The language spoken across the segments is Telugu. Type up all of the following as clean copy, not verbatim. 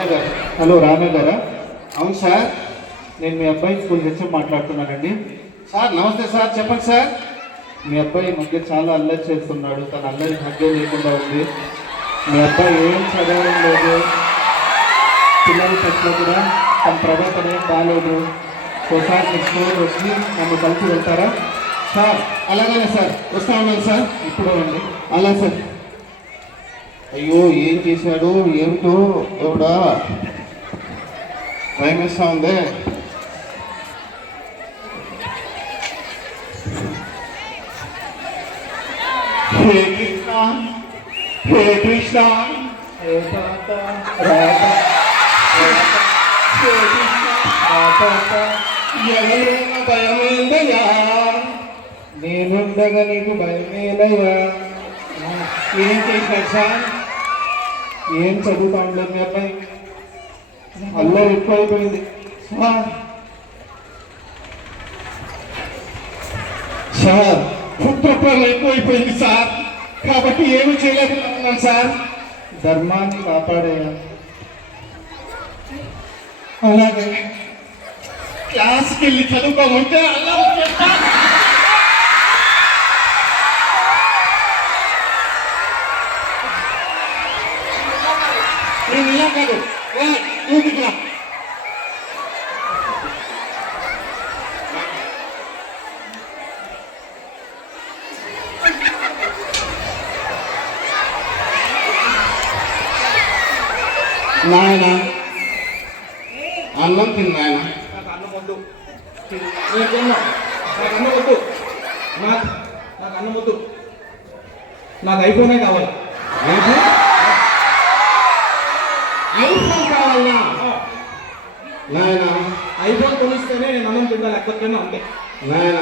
హలో రామే గారా? అవును సార్, నేను మీ అబ్బాయి స్కూల్ నుంచి మాట్లాడుతున్నానండి. సార్ నమస్తే సార్, చెప్పండి సార్. మీ అబ్బాయి మధ్య చాలా అల్లరి చేస్తున్నాడు, తన అల్లరి మధ్య లేకుండా ఉంది. మీ అబ్బాయి ఏం చదవడం లేదు, పిల్లల పట్ల కూడా తన ప్రవర్తన ఏం బాగాలేదు. ఒకసారి మీ స్కూల్ వచ్చి నన్ను కలిసి వెళ్తారా? సార్ అలాగనే సార్, వస్తా ఉన్నాను సార్, ఇప్పుడు అండి. అలా సార్. అయ్యో ఏం చేశాడు ఏమిటో, ఎవడా టైం ఇస్తా ఉందే. హే కృష్ణ, హే కృష్ణ, హే తాత, రాత, హే కృష్ణ, తాత, ఎవరైనా భయమేందయ్యా, నేనుండగా నీకు భయమేనయ్యా. ఏం చేశాడు సార్? ఏం చదువుతా ఉండదు మీ అబ్బాయి, అల్లరి ఎక్కువైపోయింది సార్. పుత్రప్రేమ ఎక్కువైపోయింది సార్, కాబట్టి ఏమి చేయలేకపోతున్నాను సార్. ధర్మాన్ని కాపాడేయా. అలాగే క్లాస్కి వెళ్ళి చదువుకోమంటే అలా నేను ఇలా కాదు, ఊపిగా నాయన అన్నం తిని నాయన. నాకు అన్నం వద్దు, నాకు అన్నం వద్దు, నాకు అన్నం వద్దు, నాకు ఐఫోనే కావాలి. ఐఫోన్ కావాలన్నా నాయన? ఐఫోన్ కొనిస్తేనే నేను అన్నం తింటా, లేకపోతే అంతే. నాయన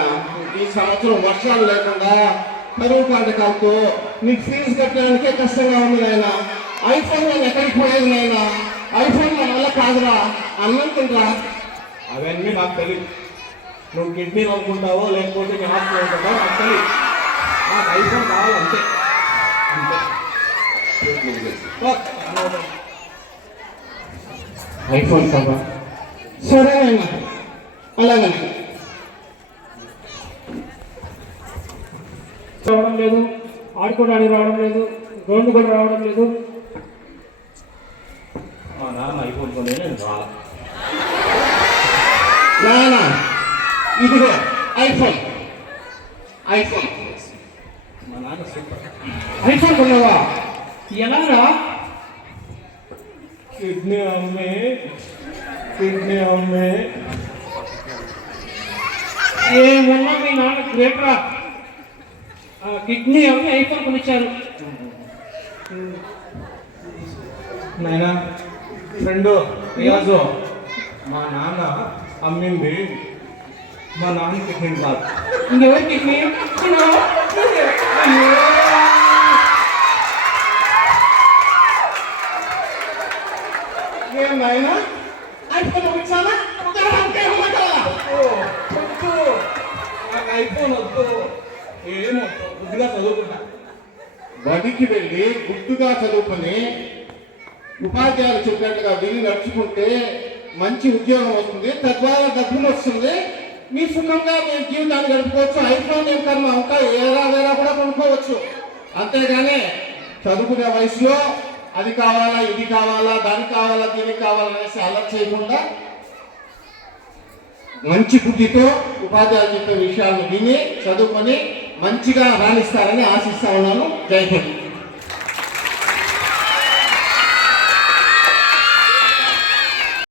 ఈ సంవత్సరం వర్షాలు లేకుండా కరువు కాటకాలతో నీకు ఫీజు కట్టడానికే కష్టంగా ఉంది నాయన. ఐఫోన్ నేను ఎక్కడికి పోయేది నాయన? ఐఫోన్ నా వల్ల కాదురా, అన్నం తింటరా. అవన్నీ నాకు తెలియదు. నువ్వు కిడ్నీ అనుకుంటావో లేకపోతే నీ హాస్పిటల్ అనుకుంటావో నాకు తెలియదు. నాకు ఐఫోన్ కావాలి అంతే, అంతే. ఐఫోన్ కావా? సరే నాయన, అలాగే. రావడం లేదు, ఆడుకోవడానికి రావడం లేదు, గ్రౌండ్ కూడా రావడం లేదు. మా నాన్న ఐఫోన్ కొని నేను రాలా. నాయన ఇదిగో ఐఫోన్, ఐఫోన్. మా నాన్న సూపర్. ఐఫోన్ కొన్నావా? ఎలారా? కిడ్నీ అమ్మే, కిడ్నీ అమ్మే. ఏమన్నా మీ నాన్న గ్రేట్ రా, కిడ్నీ అమ్మి ఐఫోన్ కొనిచ్చారు. నాయనా ఫ్రెండు రియాజు, మా నాన్న అమ్మింది మా నాన్న కిడ్నీ కాదు. ఇంకెవరి కిడ్నీ? ఏం నాయన ఐఫోన్ ఇచ్చానా? నాకు ఐఫోన్ వద్దు, ఏమొద్దు, బుద్ధిగా చదువుకుంటా. బడికి వెళ్ళి గుడ్డుగా చదువుకొని ఉపాధ్యాయులు చెప్పినట్టుగా విని నడుచుకుంటే మంచి ఉద్యోగం వస్తుంది, తద్వారా డబ్బులు వస్తుంది, మీ సుఖంగా మీ జీవితాన్ని గడుపుకోవచ్చు. ఐఫోన్ ఏం కన్నా ఇంకా వేరా కూడా కొనుక్కోవచ్చు. అంతేగాని చదువుకునే వయసులో అది కావాలా, ఇది కావాలా, దానికి కావాలా, దీనికి కావాలా అనేసి అలర్ట్ చేయకుండా మంచి బుద్ధితో ఉపాధ్యాయులు చెప్పే విషయాలను విని చదువుకొని మంచిగా రాణిస్తారని ఆశిస్తా ఉన్నాను. జై హింద్.